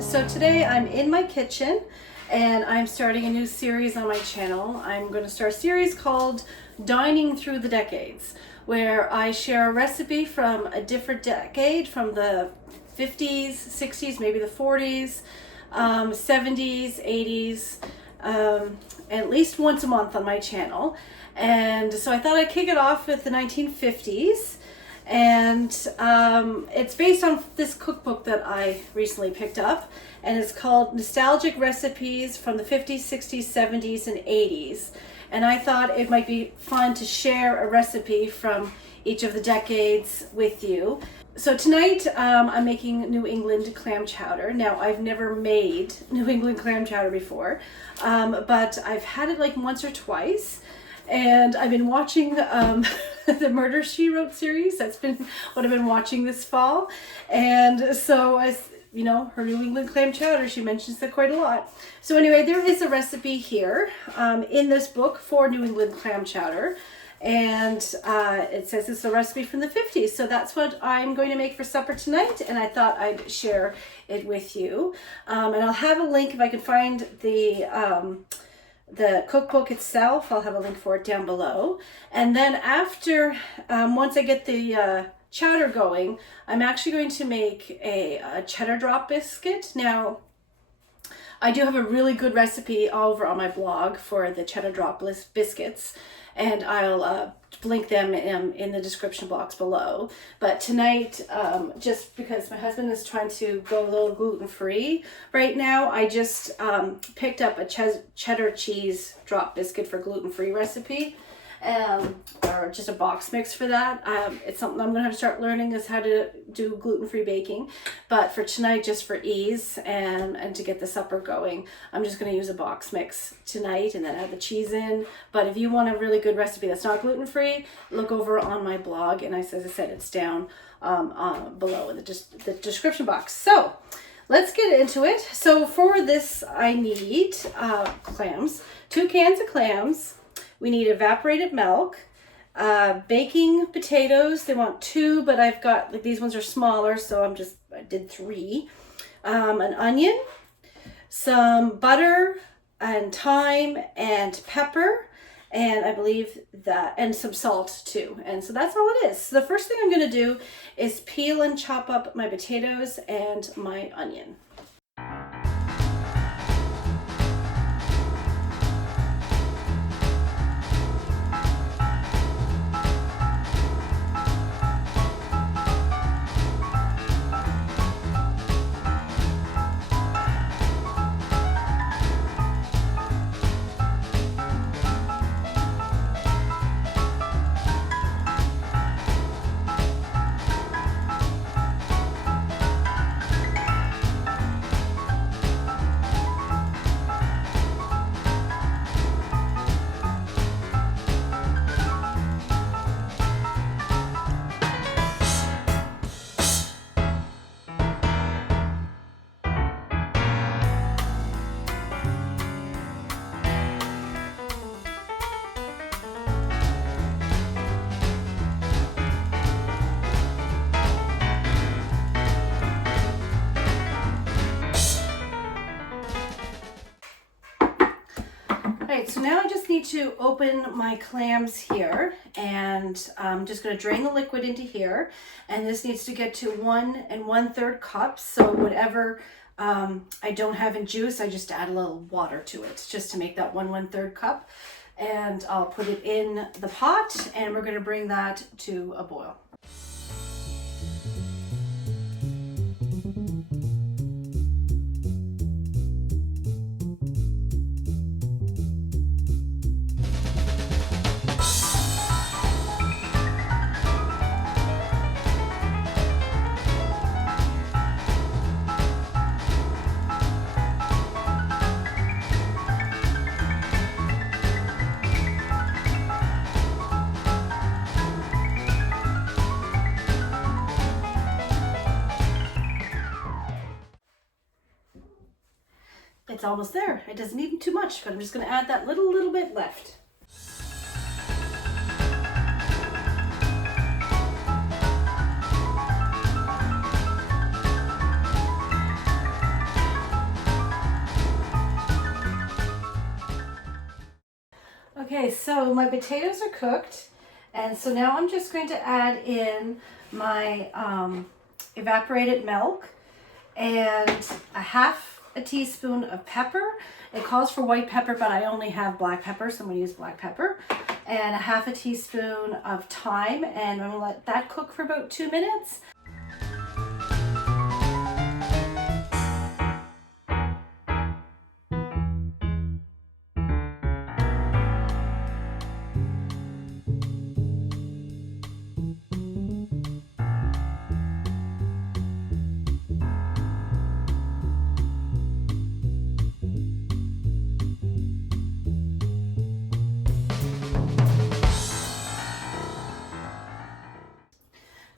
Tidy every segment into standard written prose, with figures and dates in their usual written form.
So today I'm in my kitchen and I'm starting a new series on my channel. I'm going to start a series called Dining Through the Decades, where I share a recipe from a different decade, from the 50s, 60s, maybe the 40s, 70s, 80s, at least once a month on my channel. And so I thought I'd kick it off with the 1950s. And it's based on this cookbook that I recently picked up, and it's called Nostalgic Recipes from the 50s, 60s, 70s, and 80s. And I thought it might be fun to share a recipe from each of the decades with you. So tonight I'm making New England clam chowder. Now, I've never made New England clam chowder before, but I've had it like once or twice. And I've been watching the Murder, She Wrote series. That's been what I've been watching this fall. And so, as you know, her New England clam chowder, she mentions that quite a lot. So anyway, there is a recipe here in this book for New England clam chowder. And it says it's a recipe from the 50s. So that's what I'm going to make for supper tonight. And I thought I'd share it with you. And I'll have a link if I can find the cookbook itself. I'll have a link for it down below. And then after, once I get the chowder going, I'm actually going to make a cheddar drop biscuit. Now, I do have a really good recipe over on my blog for the cheddar drop biscuits, and I'll link them in the description box below. But tonight, just because my husband is trying to go a little gluten-free right now, I just picked up a cheddar cheese drop biscuit for gluten-free recipe, or just a box mix for that. It's something I'm gonna have to start learning, is how to do gluten-free baking. But for tonight, just for ease and to get the supper going, I'm just gonna use a box mix tonight and then add the cheese in. But if you want a really good recipe that's not gluten-free, look over on my blog, and as I said, it's down below in the description box. So let's get into it. So for this, I need clams, 2 cans of clams. We need evaporated milk, baking potatoes. They want 2, but I've got, like, these ones are smaller, so I did 3. An onion, some butter and thyme and pepper, and I believe that, and some salt too. And so that's all it is. So the first thing I'm gonna do is peel and chop up my potatoes and my onion. Alright, so now I just need to open my clams here, and I'm just going to drain the liquid into here, and this needs to get to 1 1/3 cups. So whatever I don't have in juice, I just add a little water to it just to make that 1 1/3 cup, and I'll put it in the pot, and we're going to bring that to a boil. It's almost there. It doesn't need too much, but I'm just going to add that little bit left. Okay, so my potatoes are cooked, and so now I'm just going to add in my evaporated milk and a half a teaspoon of pepper. It calls for white pepper, but I only have black pepper, so I'm gonna use black pepper. And a half a teaspoon of thyme, and I'm gonna let that cook for about 2 minutes.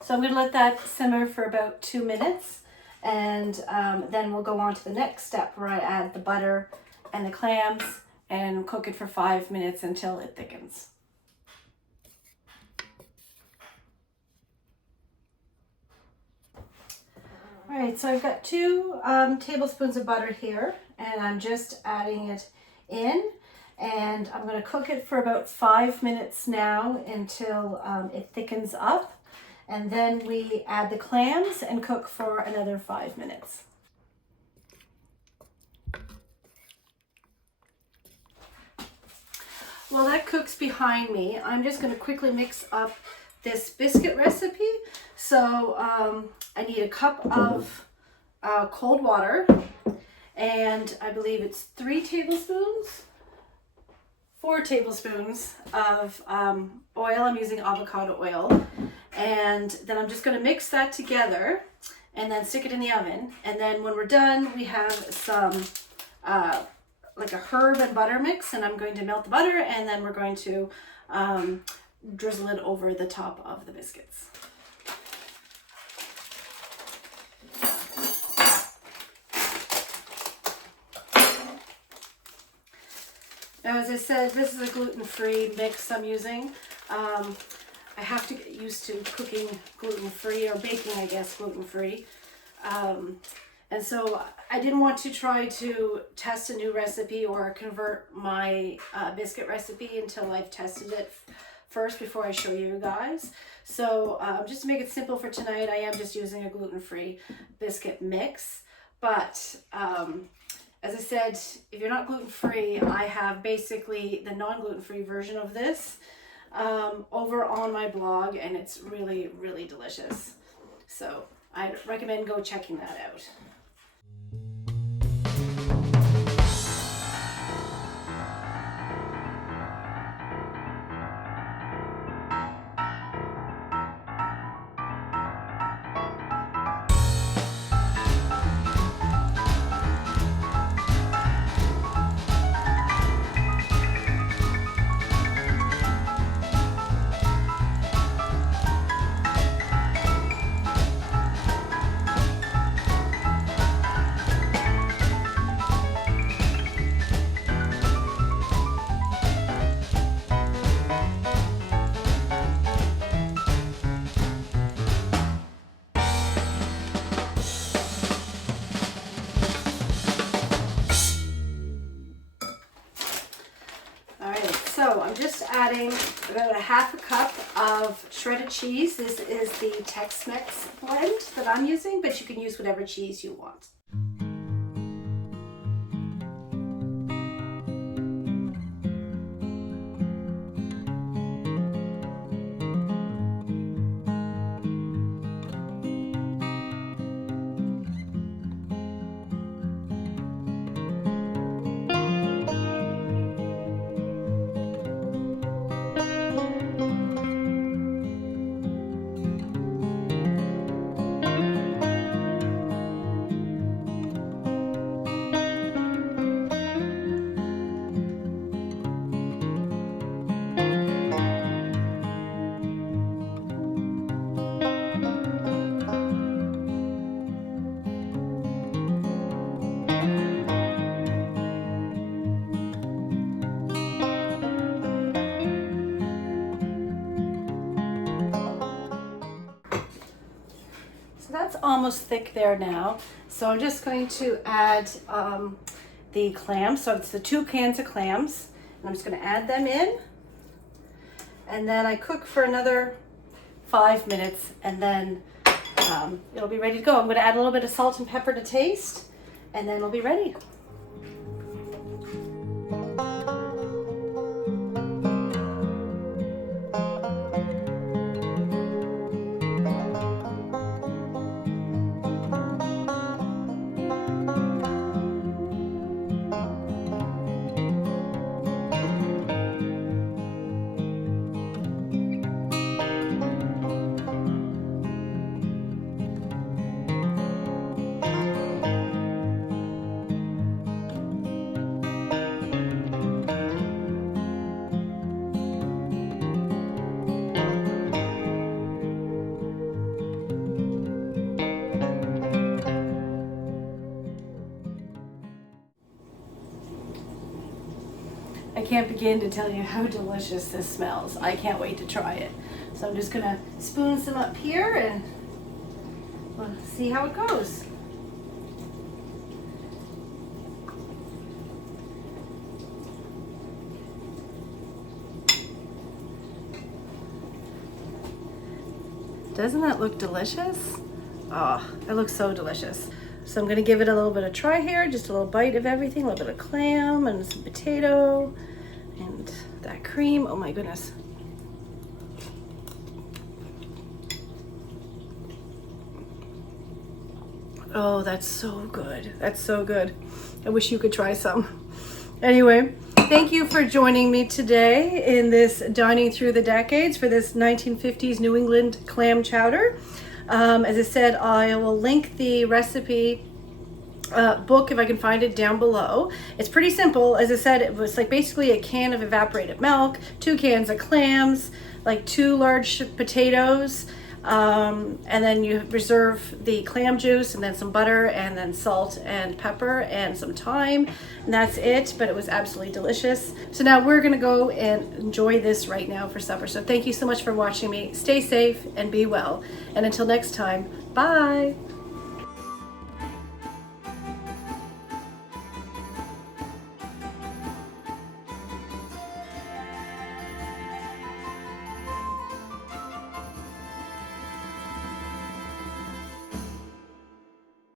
So I'm going to let that simmer for about 2 minutes, and then we'll go on to the next step where I add the butter and the clams and cook it for 5 minutes until it thickens. All right, so I've got 2 tablespoons of butter here, and I'm just adding it in, and I'm going to cook it for about 5 minutes now until it thickens up. And then we add the clams and cook for another 5 minutes. While that cooks behind me, I'm just going to quickly mix up this biscuit recipe. So I need a cup of cold water, and I believe it's 4 tablespoons of oil. I'm using avocado oil. And then I'm just going to mix that together and then stick it in the oven. And then when we're done, we have some like a herb and butter mix, and I'm going to melt the butter, and then we're going to drizzle it over the top of the biscuits. Now, as I said, this is a gluten-free mix I'm using. I have to get used to cooking gluten-free, or baking, I guess, gluten-free. And so I didn't want to try to test a new recipe or convert my biscuit recipe until I've tested it first before I show you guys. So just to make it simple for tonight, I am just using a gluten-free biscuit mix. But as I said, if you're not gluten-free, I have basically the non-gluten-free version of this over on my blog, and it's really, really delicious. So I recommend go checking that out. So I'm just adding about a half a cup of shredded cheese. This is the Tex-Mex blend that I'm using, but you can use whatever cheese you want. That's almost thick there now. So I'm just going to add the clams. So it's the 2 cans of clams, I'm just going to add them in. And then I cook for another 5 minutes, and then it'll be ready to go. I'm going to add a little bit of salt and pepper to taste, and then it'll be ready. I can't begin to tell you how delicious this smells. I can't wait to try it. So I'm just gonna spoon some up here and we'll see how it goes. Doesn't that look delicious? Oh, it looks so delicious. So I'm gonna give it a little bit of try here, just a little bite of everything, a little bit of clam and some potato and that cream. Oh my goodness. Oh, that's so good. That's so good. I wish you could try some. Anyway, thank you for joining me today in this Dining Through the Decades for this 1950s New England clam chowder. As I said, I will link the recipe book if I can find it down below. It's pretty simple. As I said, it was like basically a can of evaporated milk, 2 cans of clams, like 2 large potatoes, and then you reserve the clam juice and then some butter and then salt and pepper and some thyme, and that's it. But it was absolutely delicious. So now we're gonna go and enjoy this right now for supper. So thank you so much for watching me. Stay safe and be well, and until next time, bye.